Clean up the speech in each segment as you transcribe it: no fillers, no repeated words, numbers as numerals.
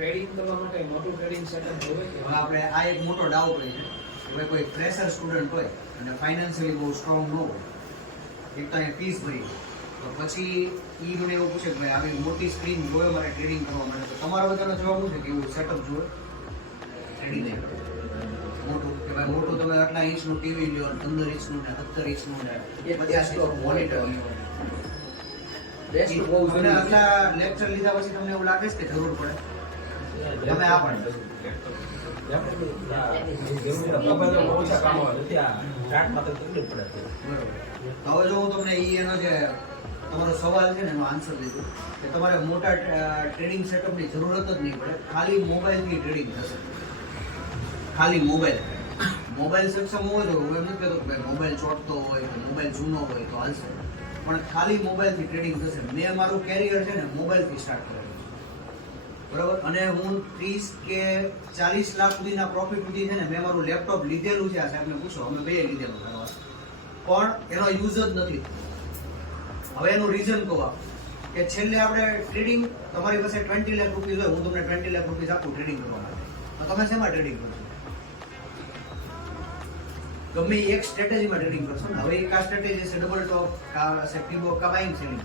Trading કરવા માટે મોટું ટ્રેડિંગ સેટઅપ જોવે કે હવે આપણે આ એક મોટો ડાઉટ હોય છે કે ભાઈ કોઈ ફ્રેશર સ્ટુડન્ટ હોય અને ફાઇનાન્શિયલી બહુ સ્ટ્રોંગ ન હોય, એક તો અહીંયા ફીસ ભરી તો પછી એ મને એવું પૂછે કે ભાઈ આવી મોટી સ્ક્રીન જોયો મારે ટ્રેડિંગ કરવા માટે, તો તમારો બધાનો જવાબ શું છે કે એવું સેટઅપ જોવે ટ્રેડિંગ મોટું, કે ભાઈ મોટું તમે આટલા ઇંચનું ટીવી લ્યો, 15 ઇંચનું ને 17 ઇંચનું ને એ 50 મોનિટર લ્યો. બેસ્ટ બહુ તમને આટલા લેક્ચર લીધા પછી તમને એવું લાગે છે કે જરૂર પડે? તમે આ પણ બરોબર. તો હવે જો હું તમને એનો જે તમારો સવાલ છે ને એનો આન્સર દીધું કે તમારે મોટા ટ્રેડિંગ સેટઅપની જરૂરત જ નહીં પડે, ખાલી મોબાઈલથી ટ્રેડિંગ થશે. ખાલી મોબાઈલ સક્ષમ હોય તો હું એમ નથી કહેતો કે ભાઈ મોબાઈલ ચોટતો હોય કે મોબાઈલ જૂનો હોય તો હાલશે, પણ ખાલી મોબાઈલથી ટ્રેડિંગ થશે. મેં મારું કેરિયર છે ને મોબાઈલથી સ્ટાર્ટ કરેલું, બરોબર, અને હું 30 કે 40 લાખ સુધીના પ્રોફિટ સુધી છે ને મેં મારું લેપટોપ લીધેલું છે. આ સાહેબને પૂછો, અમે બે લીધેલું કરવા, પણ એનો યુઝ જ નથી. હવે એનું રીઝન કહો કે છેલ્લે આપણે ટ્રેડિંગ, તમારી પાસે 20 લાખ રૂપીસ હોય, હું તમને 20 લાખ રૂપીસ આપું ટ્રેડિંગ કરવા માટે, તો તમે શેમાં ટ્રેડિંગ કરશો? ગમે એક સ્ટ્રેટેજીમાં ટ્રેડિંગ કરશો ને. હવે એક આ સ્ટ્રેટેજી છે ડબલ ટોપ, છે ટીબો, બાઇંગ સેલિંગ,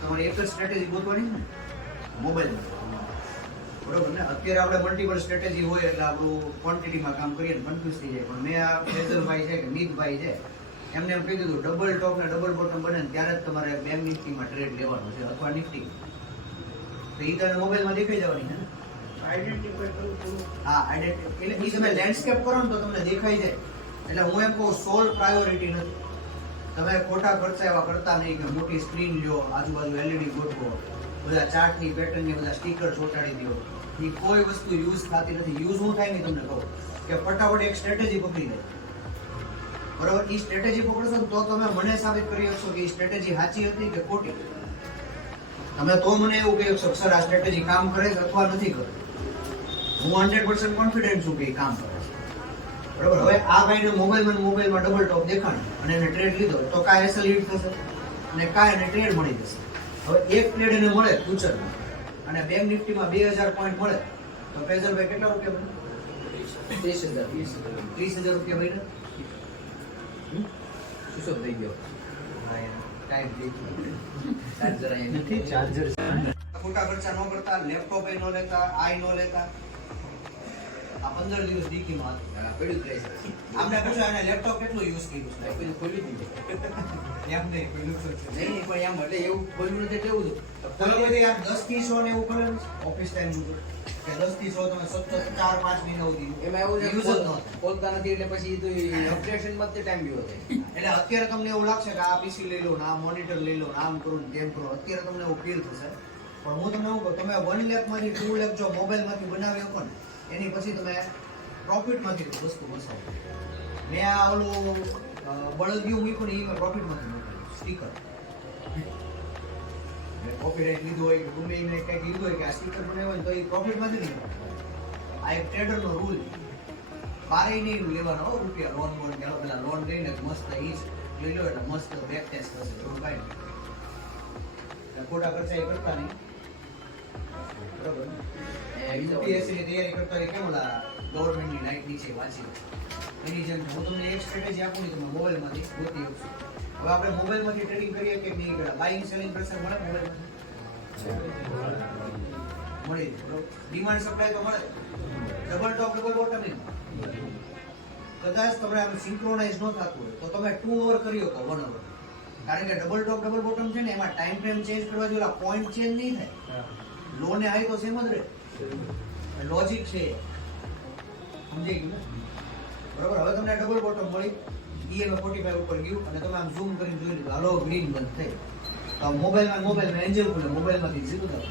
તમારે એક જ સ્ટ્રેટેજી ગોતવાની ને મોબાઈલમાં, બરોબર ને. અત્યારે આપણે મલ્ટિપલ સ્ટ્રેટેજી હોય એટલે આપણું ક્વોન્ટિટીમાં કામ કરીએ ને કન્ફ્યુઝ થઈ જાય. પણ મેં આ ફેઝલભાઈ છે કે મિતભાઈ છે એમને એમ કહી દીધું ડબલ ટોપ ને ડબલ બોટમ બને ને ત્યારે જ તમારે બેંક નિફ્ટીમાં ટ્રેડ લેવાનો છે અથવા નિફ્ટી, તો એ તને મોબાઈલમાં દેખાઈ જવાની છે ને. હા, આઈડેન્ટિટી એટલે એ તમે લેન્ડસ્કેપ કરો ને તો તમને દેખાઈ જાય. એટલે હું એમ કહું સોલ પ્રાયોરિટી નથી. તમે ખોટા ખર્ચા એવા કરતા નહીં કે મોટી સ્ક્રીન લ્યો, આજુબાજુ એલઈડી ગોઠવો, બધા ચાર્ટની પેટર્નની બધા સ્ટીકર ચોંટાડી દો, એ કોઈ વસ્તુ યુઝ થતી નથી. યુઝ હું થાય નહીં તમને કહું કે ફટાફટ એક સ્ટ્રેટેજી પકડી લે, બરોબર. એ સ્ટ્રેટેજી પકડશો ને તો તમે મને સાબિત કરી શકશો કે એ સ્ટ્રેટેજી સાચી હતી કે ખોટી. તમે તો મને એવું કહી શકશો સર આ સ્ટ્રેટેજી કામ કરે છે અથવા નથી કરતી. હું 100% કોન્ફિડન્ટ છું કે એ કામ કરે છે, બરોબર. હવે આ ભાઈને મોબાઈલમાં ડબલ ટોપ દેખાણી અને એને ટ્રેડ લીધો તો કાંઈ એસએલ હિટ થશે અને કાંઈ એને ટ્રેડ મળી જશે. હવે એક ટ્રેડ એને મળે ફ્યુચરમાં અને બેંક નિફ્ટીમાં 2000 પોઈન્ટ મળે તો ફેઝલભાઈ કેટલા રૂપિયા બને? 30,000 રૂપિયા બને. શું થઈ ગયો? ટાઈમ થઈ ગયો. ચાર્જર અહીંયા નથી, ચાર્જર ખોટા ખર્ચા ન કરતા, લેપટોપ ન લેતા, આઈ ન લેતા. આ 15 દિવસ ડીકીમાં પડ્યું જ રહે છે. આપણે પૂછો એને લેપટોપ કેટલું યુઝ કર્યું છે? કોઈ ખોલ્યું જ નહીં. એમ નહીં, પેલું શું છે? નહીં પણ એમ એટલે એવું ખોલ્યું નથી એટલે એવું તમે બધી આ 10 થી 100 ને એવું કરેલું છે ઓફિસ ટાઈમ મુજબ કે 10 થી 100 તમે સતત 4-5 મહિના સુધી એમાં એવું છે યુઝ જ ન થાય. ખોલતા નથી એટલે પછી તો અપડેશનમાં જ ટાઈમ ગયો થાય. એટલે અત્યારે તમને એવું લાગશે કે આ પીસી લઈ લો ને આ મોનિટર લઈ લો ને આમ કરું ને તેમ કરો, અત્યારે તમને એવું ફીલ થશે. પણ હું તમને એવું કહું, તમે 1 લાખ માંથી 2 લાખ જો મોબાઈલમાંથી બનાવી શકો ને એની પછી તમે પ્રોફિટમાંથી વસ્તુ બસાવો. મેં આ ઓલું બળદિયું મૂક્યું ને એ પ્રોફિટમાંથી મૂકેલું સ્ટીકર. કોપીરાઇટ લીધું હોય કે ગમે એને કંઈક લીધું હોય કે આ સ્ટીકર બનાવ્યું હોય તો એ પ્રોફિટમાંથી નહીં. આ એક ટ્રેડરનો રૂલ છે. બારે નહીં લેવાનો રૂપિયા લોન કે પેલા લોન લઈને મસ્ત એ જ લઈ લો એટલે મસ્ત બેક ટેસ્ટ કરશે, એવું કાંઈ નહીં. ખોટા ખર્ચા એ કરતા નહીં, બરોબર. યુપીએસસી ની તૈયારી કરતા હોય કેમ ઓલા ગવર્મેન્ટની લાઈટ નીચે વાંચી એની જેમ હું તમને એક સ્ટ્રેટેજી આપું ને તમે મોબાઈલમાંથી ગોતી શકશો. હવે આપણે મોબાઈલમાંથી ટ્રેડિંગ કરીએ કે નહીં કરે, બાઇંગ સેલિંગ કરશે મળે મોબાઈલમાંથી મળી જાય, ડિમાન્ડ સપ્લાય તો મળે. ડબલ ટોપ ડબલ બોટમ નહીં. કદાચ તમે આમ સિંક્રોનાઇઝ ન થતું હોય તો તમે 2 અવર કરી શકો 1 અવર, કારણ કે ડબલ ટોપ ડબલ બોટમ છે ને એમાં ટાઈમ ફ્રેમ ચેન્જ કરવા જોઈએ, પોઈન્ટ ચેન્જ નહીં થાય. લો ને હાઈ તો સેમ જ રહે, લોજિક છે, સમજાઈ ગયું ને? બરોબર. હવે તમને ડબલ બોટમ મળી, EMA 45 ઉપર ગયું અને તમે આમ ઝૂમ કરીને જોઈ લીધું, હાલો ગ્રીન બંધ થઈ. તો મોબાઈલમાં એન્જલ ખુલે, મોબાઈલમાંથી સીધું થાય.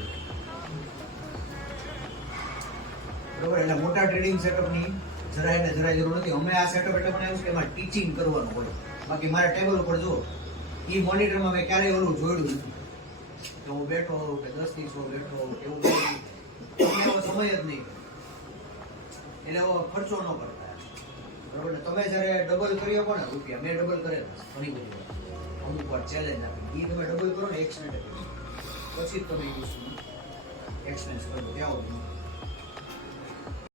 બરોબર. એટલે મોટા ટ્રેડિંગ સેટઅપની જરાય જરૂર નથી. અમે આ સેટઅપ એટલે બનાવ્યું છે કે એમાં ટીચિંગ કરવાનું હોય. બાકી મારા ટેબલ ઉપર જુઓ, એ મોનિટરમાં મેં ક્યારેય ઓલું જોયું નથી કે હું બેઠો હોઉં કે 10 થી 100 બેઠો હોઉં એવું કંઈ. એવો સમય જ નહીં એટલે એવો ખર્ચો ન કરતા, બરોબર ને. તમે જ્યારે ડબલ કરી શકો ને રૂપિયા, મેં ડબલ કરેલા ઘણી બધી વાર, અમુક વાર ચેલેન્જ આપી, એ તમે ડબલ કરો ને 1 મિનિટ પછી જ તમે યુઝ એક્સપેન્સ કરો ત્યાં સુધી